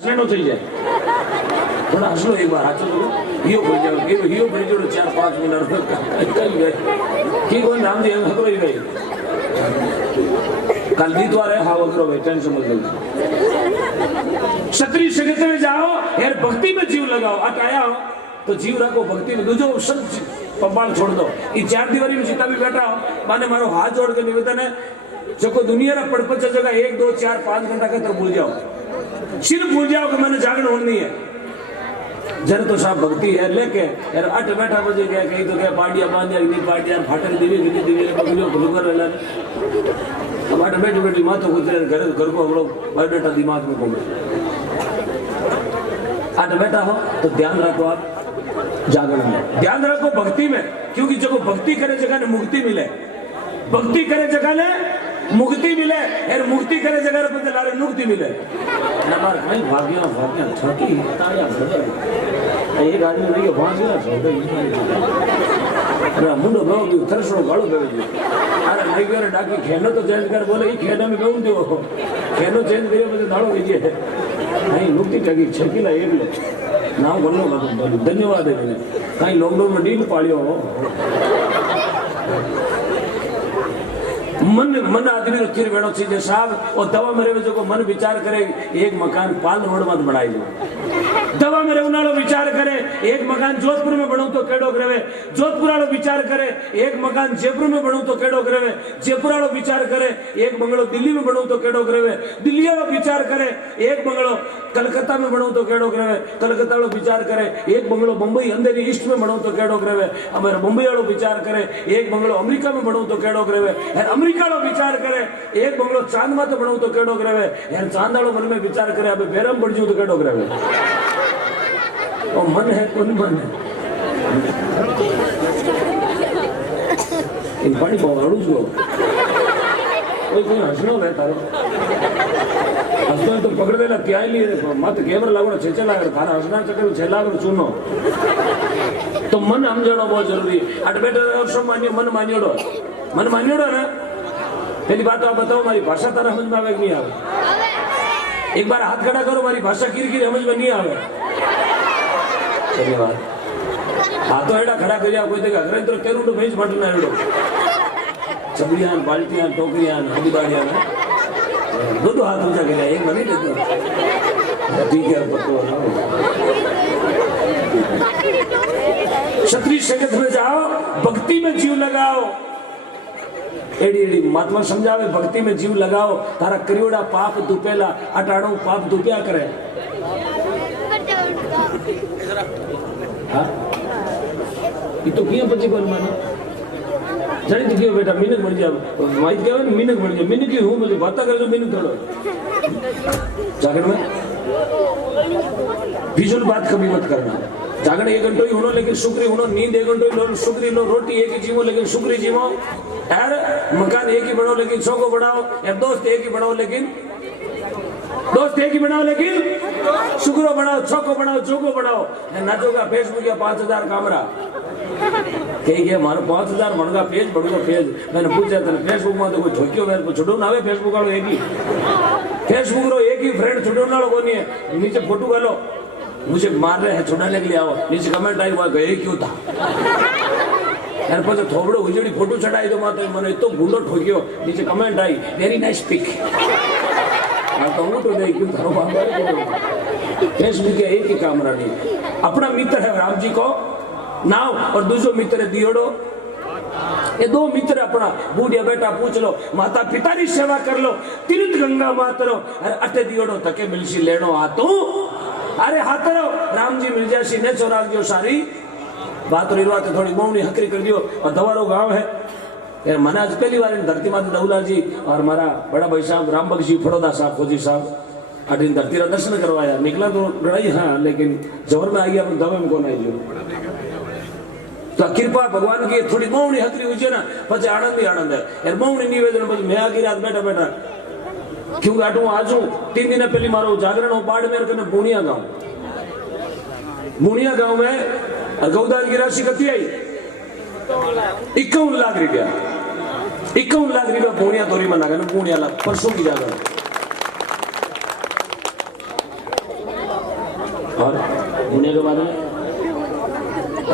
નો થઈ જાય થોડા હસલો એક વાર હાચો બોલો હિયો ભરી જાવ કે હિયો ભરી જોડો 4-5 મિનિટ કઈ ગઈ કે કોઈ નામ દે હકરો ગઈ कल दीतवार है हाव करो भाई टेंशन मत लो क्षत्रिय क्षेत्र में जाओ यार भक्ति में जीव लगाओ आया हो तो जीव रखो भक्ति में दूजो संत पंबाल छोड़ दो ये 4 दीवारी में जितना भी बैठा हो माने मारो हाथ जोड़ के निवेदन है जो को दुनिया ना पड़पच जगह 1 2 4 5 घंटा का तो भूल जाओ सिर्फ भूल जाओ कि मैंने जागरण होनी है जन तो साहब भक्ति है लेके यार 8 बैठा बजे गया कहीं तो क्या पार्टियां बांध नहीं पार्टियां फाटक दिवे दिवे बगलियों भुलकर रहला अब 8 बैठ बैठी माँ तो गुजरे घर को हम लोग बायोडाटा दिमाग में घूमे 8 बैठा हो तो ध्यान रखो आप जागरण में ध्यान रखो भक्ति में क्योंकि जब भक्ति करे जगह ने मुक्ति मिले भक्ति करे जगह ने मुक्ति मिले यार मुक्ति करे जगह पे लारे मुक्ति मिले हमार कहीं भाग्य छकी ताया एक आदमी नहीं भाग्य छोटे अरे मुंडो बेव दियो थरसो गाळो बेव दियो अरे नहीं करे डाकी खेनो तो चेंज कर बोले ई खेना में बेव दियो खेनो चेंज करियो પછી દાડો વીજે नहीं मुक्ति टगी छकीला एकलो नाम बोलनो बोलो धन्यवाद है मैंने कहीं लॉकडाउन में डील पालियो मन आदमी रो थिर वेणो छी जे साहब और दवा में रेवे जो को मन विचार करे एक मकान पाल रोड मत बनाई दो दवा में रेवनालो विचार करे एक मकान जोधपुर में बनाऊं तो केड़ो करे जोधपुर वालो विचार करे एक मकान जयपुर में बनाऊं तो केड़ो करे जयपुर वालो विचार करे एक बंगलो दिल्ली में बनाऊं तो केड़ो करे दिल्ली वालो विचार करे एक बंगलो कलकत्ता में बनाऊं तो केड़ो करे कलकत्ता वालो विचार करे एक बंगलो मुंबई अंधेरी ईस्ट में बनाऊं तो केड़ो करे हमारे मुंबई वालो विचार करे एक बंगलो अमेरिका में बनाऊं तो केड़ो करे अमेरिका वालो विचार करे एक बंगलो चांद में तो बनाऊं तो केड़ो करे यार चांद वालो मन में विचार करे अबे बेरम पड़ जाऊं तो केड़ो करे और मन है कौन मन है इन पानी बहुत जो कोई हंसनो है तारो हंसनो तो पकड़ देला क्या लिए मत कैमरा लागो छेचे लाग थारा हंसना चक्कर छेला कर चुनो तो मन समझणो बहुत जरूरी अट बेटा सब मानियो मन मानियोडो ना पहली बात आप बताओ मारी भाषा तारा समझ में आवे कि नहीं आवे एक बार हाथ खड़ा करो मारी भाषा किरकिर समझ में नहीं आवे धन्यवाद हाथों एडा खड़ा करिया कोई देखा घर तो केरू तो भेज फटना एडो चबड़ियां बाल्टियां टोकरियां हदीबाड़ियां दो हाथ ऊंचा करिया एक नहीं देते ठीक है पतो ना क्षत्रिय क्षेत्र में जाओ भक्ति में जीव लगाओ एडी एडी महात्मा समझावे भक्ति में जीव लगाओ तारा करियोड़ा पाप दुपेला अटाड़ो पाप दुप्या करे हाँ ये तो किया बच्चे बन माने जाने तो क्यों बेटा मिनट बन जा माइक क्या है मिनट बन जा मिनट की हूँ मुझे बात कर जो मिनट थोड़ा जागरण में भीषण बात कभी मत करना जागरण 1 घंटो ही होनो लेकिन शुक्री होनो नींद 1 घंटो ही शुक्री लो रोटी एक ही जीवो लेकिन शुक्री जीवो यार मकान एक ही बनाओ लेकिन 100 को बढ़ाओ यार दोस्त एक ही बनाओ लेकिन शुक्रो बनाओ 6 को बनाओ 2 को बढ़ाओ नाचोगा फेसबुक या 5000 कैमरा कहीं गया मारो 5000 बनगा पेज बढ़ूंगा पेज मैंने पूछा था फेसबुक में तो कोई ठोक्यो मेरे को छुड़ो ना आवे फेसबुक वालों एक ही फेसबुक रो एक ही फ्रेंड छुड़ो ना लोगों नहीं है नीचे फोटो गालो मुझे मार रहे हैं छुड़ाने के लिए आओ नीचे कमेंट आई हुआ गए क्यों था यार पछे थोबड़ो उजड़ी फोटो चढ़ाई तो माते मने तो गुंडो ठोक्यो नीचे comment I very nice pic हां तो वो तो नहीं क्यों थारो बात है फेसबुक के एक ही कैमरा नहीं अपना मित्र है राम जी को नाव और दूसरो मित्र है दियोड़ो ये 2 मित्र अपना बूढ़िया बेटा पूछ लो माता पिता की सेवा कर लो तीर्थ गंगा मातरो अरे अटे दियोड़ो तके मिलसी लेनो हाथो अरे हाथरो राम जी मिल जासी ने चोरा गयो सारी बात री बात थोड़ी मौनी हकरी कर दियो और दवारो गांव है यार मने आज पहली बार धरती माता दौला जी और हमारा बड़ा भाई साहब रामबख्श जी फड़ोदा साहब फौजी साहब अटीन धरती का दर्शन करवाया निकला तो लड़ाई हाँ लेकिन जोर में आई अपन दवा में कौन आई जो तो कृपा भगवान की थोड़ी मौनी हकरी हुई ना पचे आनंद ही आनंद है यार मौनी निवेदन पचे मैं आगे रात बैठा बैठा क्योंकि आटू आज 3 दिन पहले मारो जागरण हो बाड़मेर कने बुनिया गांव में गौदान की राशि कती आई 51 लाख रुपया 51 लाख रुपया पुणिया तोरी में नागा पुणिया परसों की जागरण और पुणे के बाद में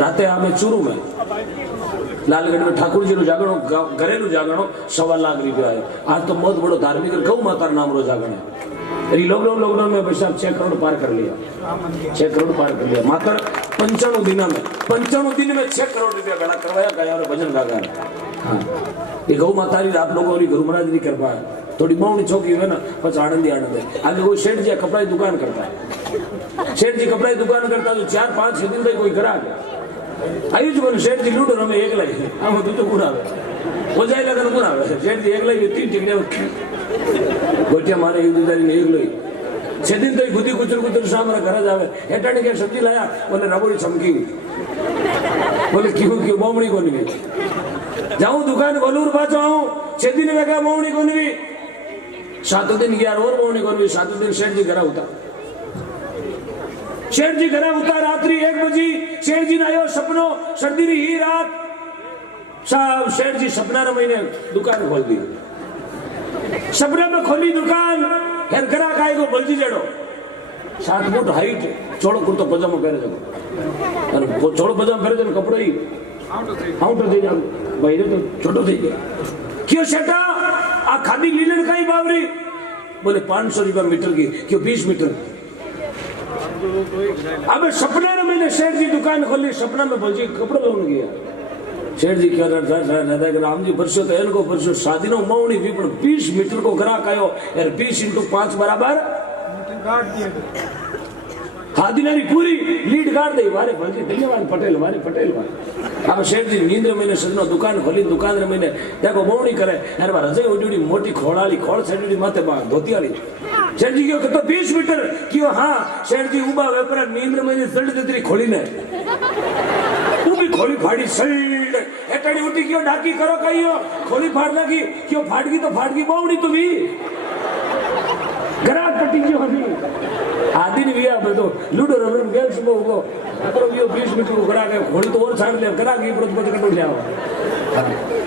राते आमे चूरू में लालगढ़ में ठाकुर जी जागरणो घरेलू जागरणो 1.25 लाख रुपया है। आज तो बहुत बड़ो धार्मिक गौ माता नाम रो जागरण है। लॉकडाउन में बस 6 करोड़ पार कर लिया, 6 करोड़ पार कर लिया मात्र 95 दिन में। 95 दिन में 6 करोड़ रुपया गणा करवाया गया और भजन गागा। हाँ, ये गौ माता आप लोगों की गुरु महाराज की कृपा है। थोड़ी बहुनी छोकी है ना, बस आनंद ही आनंद है। आगे कोई सेठ जी कपड़ा की दुकान करता है, सेठ जी कपड़ा की दुकान करता है तो 4-5 दिन तक कोई ग्राहक आयुष को सेठ जी लूटो रमे एक लगे हम तो पूरा हो जाए लगन पूरा सेठ जी एक लगे 3 टिकड़े गोटिया मारे एक दूसरे ने एक लगी 6 दिन तो खुदी कुचर शाम घर जावे हेटाणी के सब्जी लाया बोले रबोड़ी चमकी बोले क्यों बोमड़ी को नहीं जाऊं दुकान खोलूर पाछो आऊं 6 दिन में क्या बोमड़ी को नहीं 7 दिन गया और बोमड़ी को नहीं 7 दिन सेठ जी घर होता शेठ जी घरे उतार रात्रि 1 बजे शेठ जी आयो सपनो सर्दी री ही रात सब शेठ जी सपना रे महीने दुकान खोल दी सपने में खोली दुकान फिर करा काय को बलजी जेड़ो 7 फुट हाइट चोड़ो कुर्तो पजामो पहरे जको और चोड़ो पजामो पहरे जन कपड़ो ही आउट થઈ જાવ ભાઈ તો छोटो થઈ गया क्यों शेठा आ खादी लीलन काई बावरी बोले 500 रुपया मीटर की क्यों 20 मीटर। अब सपने में मैंने शेठ जी दुकान खोली सपना में बोल जी कपड़े लोन गया शेठ जी क्या राम जी परसो तो इनको परसो शादी नो मौनी भी 20 मीटर को ग्राहक आयो यार 20 × 5 बराबर हादिनारी पूरी लीड गाड़ दे वारे भलजी धन्यवाद पटेल वारे पटेल वारे। अब शेठ जी नींद मैंने सजनो दुकान खोली दुकान रे मैंने देखो मौनी करे यार रजे उड़ी मोटी खोड़ाली खोड़ छड़ी माथे बा धोतियाली शेठ जी क्यों तो 20 मीटर क्यों। हाँ शेठ जी उबा वेपर नींद में सड़ देती खोली ने तू भी खोली फाड़ी सड़ एटड़ी उठी क्यों ढाकी करो कहियो खोली फाड़ना की क्यों फाड़गी तो फाड़गी बावड़ी तू भी ग्राहक पट्टी क्यों हमी आदि ने भी तो लूडो रमन गेल सुबह उगो अगर ये 20 मीटर को ग्राहक है खोली तो और छाड़ ले ग्राहक ये प्रति कट जाओ।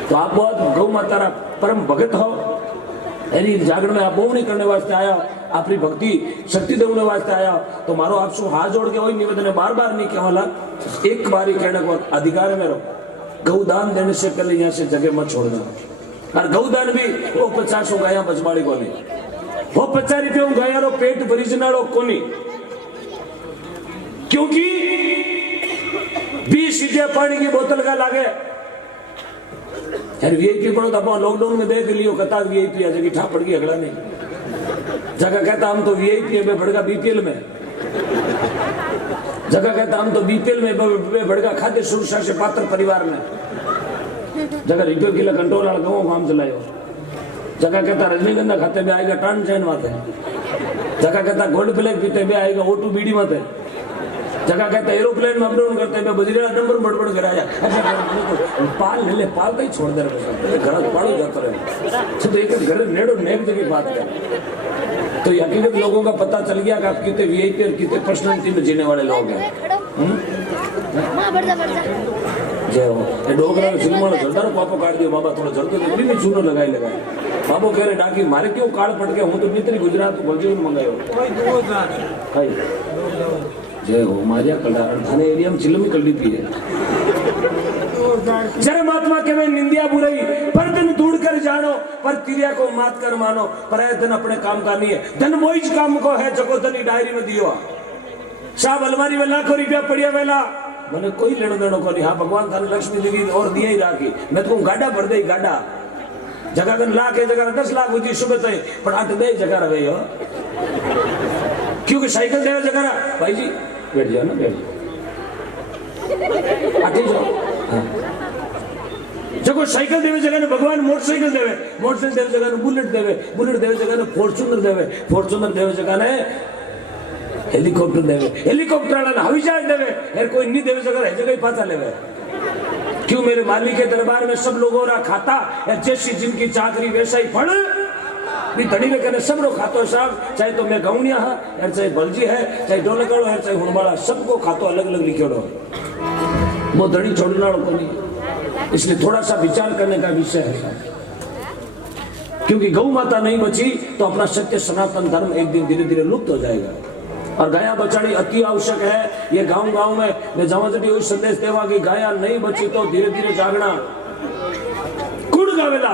तो आप बहुत गौ माता रा परम भगत हो एनी जागरण में आप बोवनी करने वास्ते आया अपनी भक्ति शक्ति देने वास्ते आया तो मारो आपसे हाथ जोड़ के वही निवेदन है बार-बार नहीं कहला एक बार ही कहने को अधिकार है मेरो गौदान देने से पहले यहाँ से जगह मत छोड़ना। और गौदान भी वो 50 गाया बचवाड़ी को नहीं वो 50 रुपये गाया रो पेट भरीजनाड़ो को नहीं क्योंकि 20 रुपया पानी की बोतल का लागे यार वीआईपी पढ़ो तो अपन लॉकडाउन में देख लियो कतार वीआईपी है जगह ठाप पड़ गई अगला नहीं जगह कहता हम तो वीआईपी में बढ़गा बीपीएल में जगह कहता हम तो बीपीएल में बढ़गा खाद्य सुरक्षा से पात्र परिवार में जगह रिपेयर के लिए कंट्रोल वाला गाँव काम चलायो जगह कहता रजनीगंधा खाते में आएगा टर्न चैन माते जगह कहता गोल्ड फ्लैग पीते में आएगा O2 बीडी माते जगह कहता एरोप्लेन में अपडाउन करते हैं बजरीला नंबर बड़बड़ कराया पाल ले पाल का ही छोड़ दे रहे घर पाल जाता रहे तो एक घर नेड़ो नेक जगह बात कर तो हकीकत लोगों का पता चल गया कि आप कितने वीआईपी और कितने पर्सनैलिटी में जीने वाले लोग हैं। जय हो डोगरा फिल्म जल्दार पापो काट दियो बाबा थोड़ा जल्दी तो भी चूनो लगाई बाबो कह रहे डाकी मारे क्यों काल पट के हूं तो भीतरी गुजरात बोलते मंगायो जय हो मारिया कलर थाने एरिया में चिल्लमी कर ली थी जय महात्मा के में निंदिया बुराई पर धन दूर कर जानो पर क्रिया को मात कर मानो पर धन अपने काम का नहीं है धन मोइज काम को है जगो धनी डायरी में दियो साहब अलमारी में लाखों रुपया पड़िया वेला मैंने कोई लेनो देनो को नहीं। हाँ भगवान थाने लक्ष्मी देवी और दिया ही राखी मैं तो गाड़ा भर दे गाड़ा जगह कन लाख है जगह 10 लाख होती सुबह तय पर 8 दे जगह रहे हो क्योंकि साइकिल देवे जगह भाई जी बैठ जाओ ना बैठ जाओ जगह साइकिल देवे जगह भगवान मोटरसाइकिल देवे जगह बुलेट देवे जगह फॉर्च्यूनर देवे जगह ने हेलीकॉप्टर देवे हेलीकॉप्टर वाला हवाई जहाज देवे यार कोई नहीं देवे जगह है जगह ही पता लेवे क्यों मेरे मालिक के दरबार में सब लोगों रा खाता जैसी जिनकी चाकरी वैसा ही फल भी धनी में कहने सब लोग खातो साहब चाहे तो मैं गौनिया है यार चाहे बलजी है चाहे डोलकड़ो है चाहे हुणवाड़ा सबको खातो अलग अलग लिखेड़ो वो धनी छोड़ने वालों को नहीं इसलिए थोड़ा सा विचार करने का विषय है क्योंकि गौ माता नहीं बची तो अपना सत्य सनातन धर्म एक दिन धीरे धीरे लुप्त हो जाएगा। और गाया बचानी अति आवश्यक है। ये गांव गांव में मैं जावा जटी हुई संदेश देवा कि गाया नहीं बची तो धीरे धीरे जागना। कुण गावेला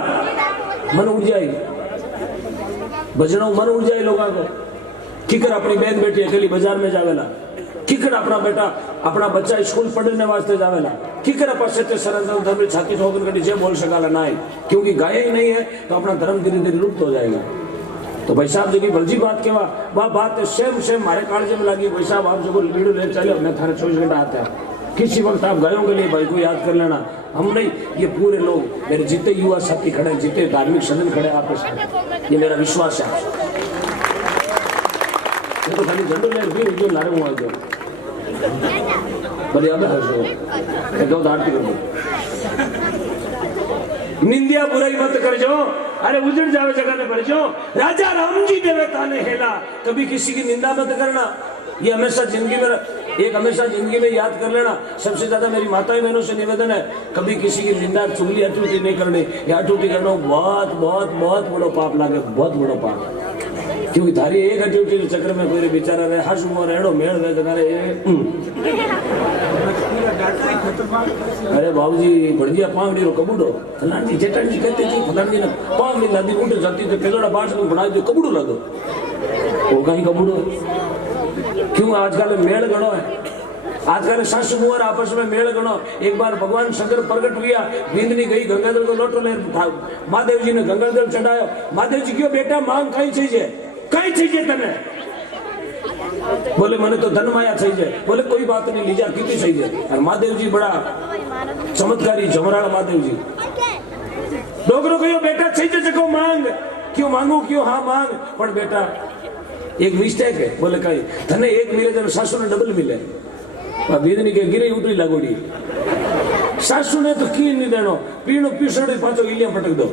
मन उड़ जाए, भजनों मन उड़ जाए लोगों को। किकर अपनी बहन बेटी अकेली बाजार में जावेला, किकर अपना बेटा अपना बच्चा स्कूल पढ़ने वास्ते जावेला, किकर अपने सरल धर्म छाती ठोकर कटी जे बोल सकाला ना है, क्योंकि गाय ही नहीं है तो अपना धर्म धीरे धीरे लुप्त हो जाएगा। तो भाई साहब जी भलजी बात केवा वह बात सेम सेम हमारे कालजे में लगी। भाई साहब आप जो वीडियो ले चले मैं थाने 24 घंटा आता है, किसी वक्त आप गायों के लिए भाई को याद कर लेना। हम नहीं, ये पूरे लोग मेरे जितने युवा साथी खड़े, जितने धार्मिक सज्जन खड़े आपके साथ, ये मेरा विश्वास है। मैं तो खाली झंडो ले भी ला रहा हूँ बड़े अब आरती कर दो। निंदिया बुराई मत कर जो, अरे उजड़ जावे जगह ने भर जो। राजा राम जी देवे ताने हेला, कभी किसी की निंदा मत करना। ये हमेशा जिंदगी में हमेशा जिंदगी में याद कर लेना। सबसे ज्यादा मेरी माताएं बहनों से निवेदन है, कभी किसी की निंदा चुगली अटूटी नहीं करनी। या अटूटी करना बहुत बहुत बहुत बड़ो पाप लागे, बहुत बड़ो पाप। क्योंकि थारी एक अटूटी के चक्कर में कोई बेचारा रहे हर्ष मुआ रेड़ो मेड़ वे जगह। अरे बाबूजी बढ़िया पावड़ी रो कबूडो फलानी जेठानी जी कहते थे फलानी ने पावड़ी लादी उठ जाती तो केलोड़ा बांट को बना दो कबूडो ला दो। वो कहीं कबूडो क्यों? आजकल मेल गणो है, आजकल सासू मुहर आपस में मेल गणो। एक बार भगवान शंकर प्रकट हुआ, बिंदनी गई गंगाजल को लोटो ले महादेव जी ने गंगाजल चढ़ायो। महादेव जी क्यों बेटा मांग कई चाहिए तने? बोले मैंने तो धन माया चाहिए। बोले कोई बात नहीं लीजा कितनी चाहिए। और महादेव जी बड़ा चमत्कारी जमराल महादेव जी डोगरो को बेटा चाहिए जगह मांग। क्यों मांगू? क्यों हाँ मांग, पर बेटा एक मिस्टेक है। बोले कई धने एक मिले जब सासू ने डबल मिले। बीदनी के गिरे उतरी लागोड़ी सासू ने तो की नहीं देनो पीणो पीसड़ी पाचो इलिया पटक दो।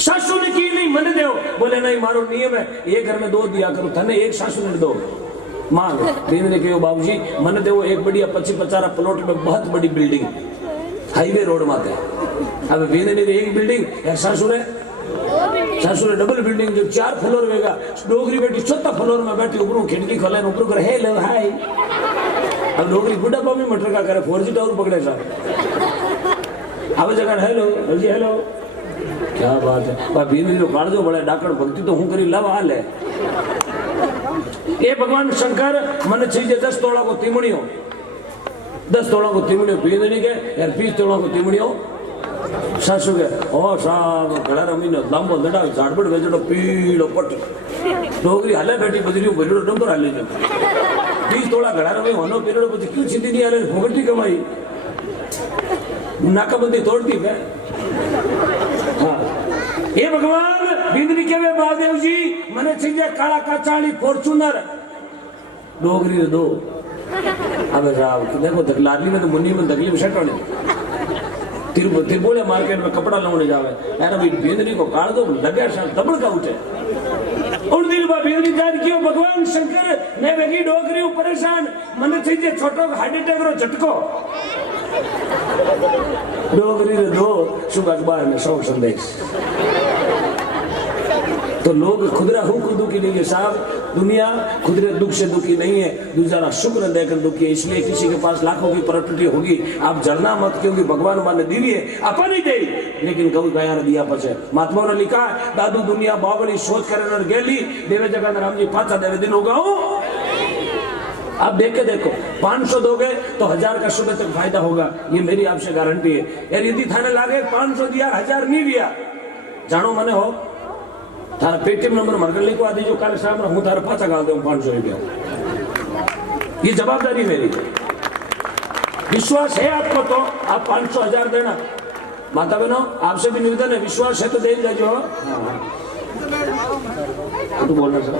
सासू ने की नहीं मन दो। बोले नहीं मारो नियम है एक घर में 2 दिया करो, थने एक सासू ने दो मांग। बीदनी के बाबूजी मन दो एक बढ़िया 25-50 प्लॉट में बहुत बड़ी बिल्डिंग हाईवे रोड माते। अब बीदनी ने एक बिल्डिंग सासू ने डबल बिल्डिंग जो 4 फ्लोर वेगा। डोगरी बेटी 4था फ्लोर में बैठी ऊपर खिड़की खोले ऊपर कर हेलो हाय। अब डोगरी बुढ़ापा में मटर का करे 4G टावर पकड़े साहब अब जगह हेलो जी हेलो क्या बात है। बीवी काढ़ दो बड़े डाकड़ भक्ति तो हूँ करी लव हाल है। ये भगवान शंकर मन चाहिए 10 तोड़ा को तिमड़ियों 10 तोड़ा को तिमड़ियों बीवी के यार 20 तोड़ा को तिमड़ियों सासू के ओ साहब घड़ा रमी ने लांबो दड़ा झाड़बड़ वेजड़ो पीड़ो पट डोगरी हाले बैठी बजरी बजड़ो डंबर हाले जो 20 तोड़ा घड़ा रमी होनो पीड़ो बज क्यों चिंती नहीं हाले फोगटी कमाई नाकाबंदी तोड़ती है। हाँ ये भगवान बिंदनी के वे महादेव जी मने चाहिए काला काचाली फॉर्च्यूनर डोगरी दो। अबे साहब देखो लाडली में तो मुन्नी में तकलीफ सेट तिरबोले मार्केट में कपड़ा लाने जावे यार भाई बेंदनी को काढ़ दो लगे शायद दबड़ का उठे। उन दिल बा बेंदनी जान क्यों भगवान शंकर मैं बेगी डोगरी परेशान मन चाहिए छोटो हार्ट अटैक रो झटको डोगरी रे दो शुभ अखबार में 100 संदेश। तो लोग खुदरा हुक्म दुखी नहीं है साहब। दुनिया खुदरे दुख से दुखी नहीं है, दूसरा शुक्र देकर दुखी है। इसलिए किसी के पास लाखों की प्रॉपर्टी होगी आप जलना मत, क्योंकि भगवान माने दिवी है अपा नहीं दे लेकिन कभी गया न दिया पचे। महात्मा ने लिखा दादू दुनिया बावड़ी सोच कर गेली देवे जगह राम जी पाचा देवे दिन होगा। आप देख के देखो 500 दोगे तो 1000 का सुबह तक फायदा होगा, ये मेरी आपसे गारंटी है। यार यदि थाने लागे 500 दिया 1000 नहीं दिया जानो मने हो थारा पेटीएम नंबर मरकर लिखो आदि जो काले शाम हूँ थारा पाचा गाल दे 500 रुपया। ये जवाबदारी मेरी। विश्वास है आपको तो आप 500 1000 देना। माता बहनों आपसे भी निवेदन है, विश्वास है तो दे दीजिए। तो बोलना सर